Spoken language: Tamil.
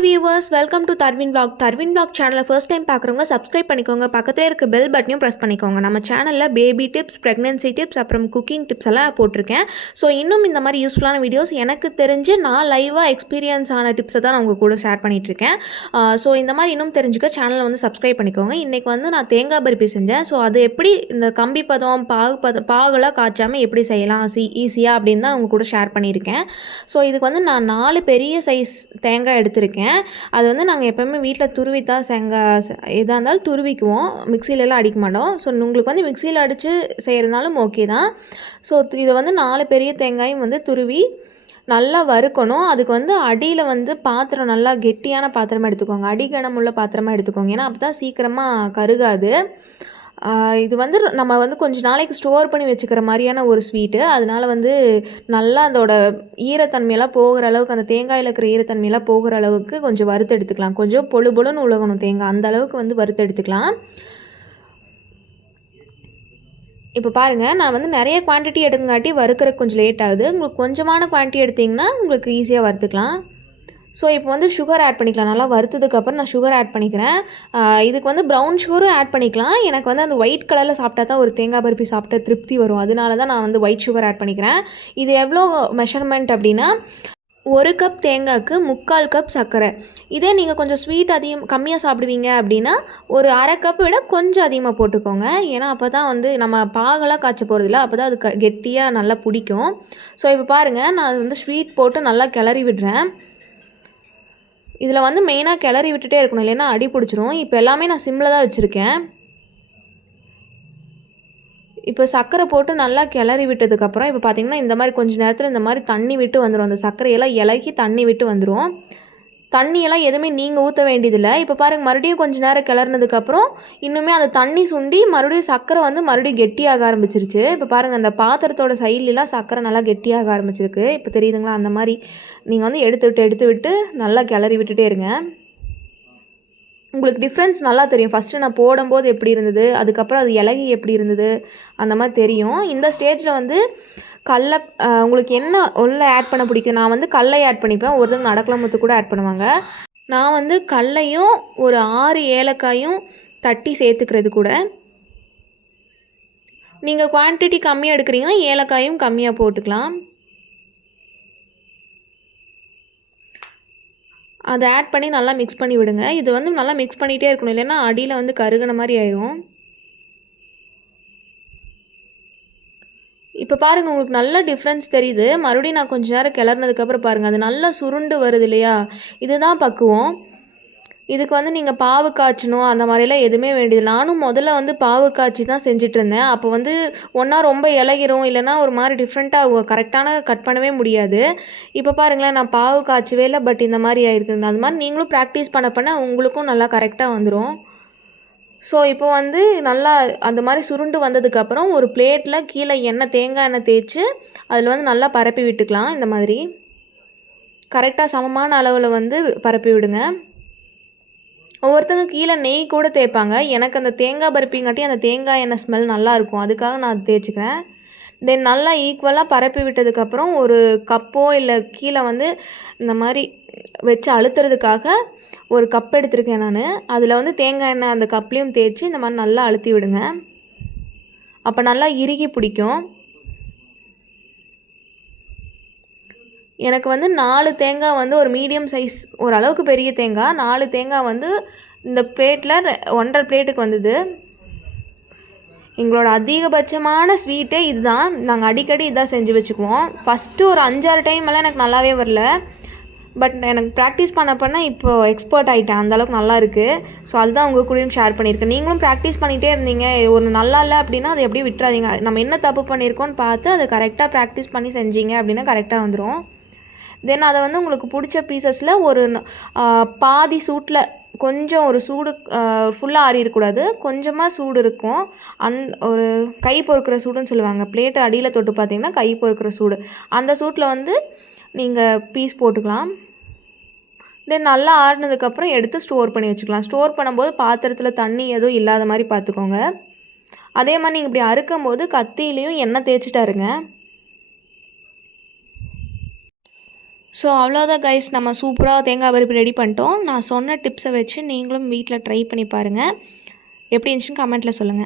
Hi viewers, welcome to தர்வின் vlog. தர்வின் vlog சேனலை ஃபர்ஸ்ட் டைம் பார்க்குறவங்க சப்ஸ்கிரைப் பண்ணிக்கோங்க. பக்கத்தில் இருக்க பெல் பட்டனையும் ப்ரெஸ் பண்ணிக்கோங்க. நம்ம சேனலில் பேபி டிப்ஸ், ப்ரெக்னென்சி டிப்ஸ், அப்புறம் குக்கிங் டிப்ஸ் எல்லாம் போட்டிருக்கேன். ஸோ இன்னும் இந்த மாதிரி யூஸ்ஃபுல்லான வீடியோஸ் எனக்கு தெரிஞ்சு நான் லைவாக எக்ஸ்பீரியன்ஸ் ஆன டிப்ஸை தான் நான் உங்கள் கூட ஷேர் பண்ணிகிட்ருக்கேன். ஸோ இந்த மாதிரி இன்னும் தெரிஞ்சுக்க சேனலை வந்து சப்ஸ்கிரைப் பண்ணிக்கோங்க. இன்றைக்கி வந்து நான் தேங்காய் பருப்பி செஞ்சேன். ஸோ அது எப்படி இந்த கம்பி பதம், பாகெல்லாம் காய்ச்சாமல் எப்படி செய்யலாம் ஈஸியாக அப்படின்னு தான் உங்கள் கூட ஷேர் பண்ணியிருக்கேன். ஸோ இதுக்கு வந்து நான் 4 பெரிய சைஸ் தேங்காய் எடுத்திருக்கேன். அது வந்து நாங்கள் எப்போவுமே வீட்டில் துருவி தான் எதாக இருந்தாலும் துருவிக்குவோம், மிக்சிலெலாம் அடிக்க மாட்டோம். ஸோ உங்களுக்கு வந்து மிக்சியில் அடித்து செய்கிறதுனாலும் ஓகே தான். ஸோ இதை வந்து 4 பெரிய தேங்காயும் வந்து துருவி நல்லா வறுக்கணும். அதுக்கு வந்து அடியில் வந்து பாத்திரம் நல்லா கெட்டியான பாத்திரமாக எடுத்துக்கோங்க, அடிகனமுள்ள பாத்திரமாக எடுத்துக்கோங்க. ஏன்னா அப்போ தான் சீக்கிரமாக கருகாது. இது வந்து நம்ம வந்து கொஞ்சம் நாளைக்கு ஸ்டோர் பண்ணி வச்சுக்கிற மாதிரியான ஒரு ஸ்வீட்டு. அதனால் வந்து நல்லா அதோட ஈரத்தன்மையெல்லாம் போகிற அளவுக்கு, அந்த தேங்காயில் இருக்கிற ஈரத்தன்மையெல்லாம் போகிற அளவுக்கு கொஞ்சம் வறுத்து எடுத்துக்கலாம். கொஞ்சம் பொழு பொழுன்னு உலகணும் தேங்காய், அந்த அளவுக்கு வந்து வறுத்து எடுத்துக்கலாம். இப்போ பாருங்கள், நான் வந்து நிறைய குவான்டிட்டி எடுக்கங்காட்டி வறுக்கிறதுக்கு கொஞ்சம் லேட் ஆகுது. உங்களுக்கு கொஞ்சமான குவான்டிட்டி எடுத்திங்கன்னா உங்களுக்கு ஈஸியாக வறுத்துக்கலாம். ஸோ இப்போ வந்து சுகர் ஆட் பண்ணிக்கலாம். நல்லா வறுத்ததுக்கப்புறம் நான் சுகர் ஆட் பண்ணிக்கிறேன். இதுக்கு வந்து ப்ரௌன் சுகரும் ஆட் பண்ணிக்கலாம். எனக்கு வந்து அந்த ஒயிட் கலரில் சாப்பிட்டா தான் ஒரு தேங்காய் பருப்பி சாப்பிட்ட திருப்தி வரும். அதனால தான் நான் வந்து ஒயிட் சுகர் ஆட் பண்ணிக்கிறேன். இது எவ்வளோ மெஷர்மெண்ட் அப்படின்னா, 1 கப் தேங்காய்க்கு 3/4 கப் சர்க்கரை. இதே நீங்கள் கொஞ்சம் ஸ்வீட் கம்மியாக சாப்பிடுவீங்க அப்படின்னா ஒரு 1/2 கப் விட கொஞ்சம் அதிகமாக போட்டுக்கோங்க. ஏன்னா அப்போ தான் வந்து நம்ம பாகெல்லாம் காய்ச்ச போகிறதில்ல, அப்போ தான் அது கெட்டியாக நல்லா பிடிக்கும். ஸோ இப்போ பாருங்கள், நான் அது வந்து ஸ்வீட் போட்டு நல்லா கிளறி விடுறேன். இதில் வந்து மெயினாக கிளறி விட்டுட்டே இருக்கணும், இல்லைன்னா அடி பிடிச்சிரும். இப்போ எல்லாமே நான் சிம்மில் தான் வச்சுருக்கேன். இப்போ சர்க்கரை போட்டு நல்லா கிளறி விட்டதுக்கப்புறம் இப்போ பார்த்திங்கன்னா இந்த மாதிரி கொஞ்சம் நேரத்தில் இந்த மாதிரி தண்ணி விட்டு வந்துடும். அந்த சர்க்கரையெல்லாம் இலகி தண்ணி விட்டு வந்துடும். தண்ணியெல்லாம் எதுவுமே நீங்கள் ஊற்ற வேண்டியதில்லை. இப்போ பாருங்கள், மறுபடியும் கொஞ்சம் நேரம் கிளறினதுக்கப்புறம் இன்னுமே அந்த தண்ணி சுண்டி மறுபடியும் சர்க்கரை வந்து மறுபடியும் கெட்டியாக ஆரம்பிச்சிருச்சு. இப்போ பாருங்கள், அந்த பாத்திரத்தோட சைட்லலாம் சர்க்கரை நல்லா கெட்டியாக ஆரம்பிச்சிருக்கு. இப்போ தெரியுதுங்களா? அந்த மாதிரி நீங்கள் வந்து எடுத்து விட்டு நல்லா கிளறி விட்டுட்டே இருங்க. உங்களுக்கு டிஃப்ரென்ஸ் நல்லா தெரியும். ஃபஸ்ட்டு நான் போடும்போது எப்படி இருந்தது, அதுக்கப்புறம் அது இலகி எப்படி இருந்தது, அந்த மாதிரி தெரியும். இந்த ஸ்டேஜில் வந்து உங்களுக்கு என்ன உள்ள ஆட் பண்ண பிடிக்கும். நான் வந்து கடலை ஆட் பண்ணிப்பேன். ஒருத்தங்க நடக்கலமுத்து கூட ஆட் பண்ணுவாங்க. நான் வந்து கடலையும் ஒரு 6 ஏலக்காயும் தட்டி சேர்த்துக்கிறது கூட. நீங்கள் குவான்டிட்டி கம்மியாக எடுக்கிறீங்கன்னா ஏலக்காயும் கம்மியாக போட்டுக்கலாம். அதை ஆட் பண்ணி நல்லா மிக்ஸ் பண்ணி விடுங்க. இது வந்து நல்லா மிக்ஸ் பண்ணிகிட்டே இருக்கணும், இல்லைன்னா அடியில் வந்து கருகின மாதிரி ஆயிரும். இப்போ பாருங்கள், உங்களுக்கு நல்ல டிஃப்ரென்ஸ் தெரியுது. மறுபடியும் நான் கொஞ்சம் நேரம் கிளறினதுக்கப்புறம் பாருங்கள், அது நல்லா சுருண்டு வருது இல்லையா? இதுதான் பக்குவம். இதுக்கு வந்து நீங்கள் பாவு காய்ச்சணும் அந்த மாதிரிலாம் எதுவுமே வேண்டியதில்லை. நானும் முதல்ல வந்து பாவு காய்ச்சி தான் செஞ்சிட்ருந்தேன். அப்போ வந்து ஒன்றா ரொம்ப இலகிரும், இல்லைன்னா ஒரு மாதிரி டிஃப்ரெண்ட்டாக கரெக்டான கட் பண்ணவே முடியாது. இப்போ பாருங்களேன், நான் பாவு காய்ச்சவே இல்லை, பட் இந்த மாதிரி ஆயிருக்குங்க. அது மாதிரி நீங்களும் ப்ராக்டிஸ் பண்ண உங்களுக்கும் நல்லா கரெக்டாக வந்துடும். ஸோ இப்போ வந்து நல்லா அந்த மாதிரி சுருண்டு வந்ததுக்கப்புறம் ஒரு பிளேட்டில் கீழே தேங்காய் எண்ணெய் தேய்ச்சி அதில் வந்து நல்லா பரப்பி விட்டுக்கலாம். இந்த மாதிரி கரெக்டாக சமமான அளவில் வந்து பரப்பி விடுங்க. ஒவ்வொருத்தங்க கீழே நெய் கூட தேய்ப்பாங்க. எனக்கு அந்த தேங்காய் பருப்பிங்காட்டி அந்த தேங்காய் எண்ணெய் ஸ்மெல் நல்லாயிருக்கும், அதுக்காக நான் அது தேய்ச்சிக்கிறேன். தென் நல்லா ஈக்குவலாக பரப்பி விட்டதுக்கப்புறம் ஒரு கப்போ இல்லை கீழே வந்து இந்த மாதிரி வச்சு அழுத்துறதுக்காக ஒரு கப் எடுத்திருக்கேன் நான். அதில் வந்து தேங்காய் எண்ணெய் அந்த கப்லேயும் தேய்ச்சி இந்த மாதிரி நல்லா அழுத்தி விடுங்க. அப்போ நல்லா இறுகி பிடிக்கும். எனக்கு வந்து 4 தேங்காய் வந்து ஒரு மீடியம் சைஸ், ஓரளவுக்கு பெரிய தேங்காய் 4 தேங்காய் வந்து இந்த பிளேட்டில் 1.5 பிளேட்டுக்கு வந்தது. எங்களோட அதிகபட்சமான ஸ்வீட்டே இதுதான். நாங்கள் அடிக்கடி இதான் செஞ்சு வச்சுக்குவோம். ஃபஸ்ட்டு ஒரு 5-6 டைமெல்லாம் எனக்கு நல்லாவே வரல, பட் எனக்கு ப்ராக்டிஸ் பண்ண இப்போது எக்ஸ்பர்ட் ஆகிட்டேன். அந்தளவுக்கு நல்லா இருக்குது. ஸோ அதுதான் உங்கள் கூடயும் ஷேர் பண்ணியிருக்கேன். நீங்களும் ப்ராக்டிஸ் பண்ணிகிட்டே இருந்தீங்க, ஒரு நல்லா இல்லை அப்படின்னா அதை எப்படியும் விட்டுறாதீங்க. நம்ம என்ன தப்பு பண்ணியிருக்கோன்னு பார்த்து அதை கரெக்டாக ப்ராக்டிஸ் பண்ணி செஞ்சீங்க அப்படின்னா கரெக்டாக வந்துடும். தென் அதை வந்து உங்களுக்கு பிடிச்ச பீசஸில் ஒரு பாதி சூட்டில் கொஞ்சம் ஒரு சூடு, ஃபுல்லாக ஆறிடக்கூடாது, கொஞ்சமாக சூடு இருக்கும். ஒரு கை பொறுக்கிற சூடுன்னு சொல்லுவாங்க. பிளேட்டு அடியில் தொட்டு பார்த்திங்கன்னா கை பொறுக்கிற சூடு, அந்த சூட்டில் வந்து நீங்கள் பீஸ் போட்டுக்கலாம். தென் நல்லா ஆறினதுக்கப்புறம் எடுத்து ஸ்டோர் பண்ணி வச்சுக்கலாம். ஸ்டோர் பண்ணும்போது பாத்திரத்தில் தண்ணி எதுவும் இல்லாத மாதிரி பார்த்துக்கோங்க. அதே மாதிரி நீங்கள் இப்படி அறுக்கும்போது கத்தியிலையும் எண்ணெய் தேய்ச்சிட்டாருங்க. ஸோ அவ்வளோதான் கைஸ், நம்ம சூப்பராக தேங்காய் பருப்பு ரெடி பண்ணிட்டோம். நான் சொன்ன டிப்ஸை வச்சு நீங்களும் வீட்டில் ட்ரை பண்ணி பாருங்கள். எப்படி இருந்துச்சுன்னு கமெண்ட்டில் சொல்லுங்கள்.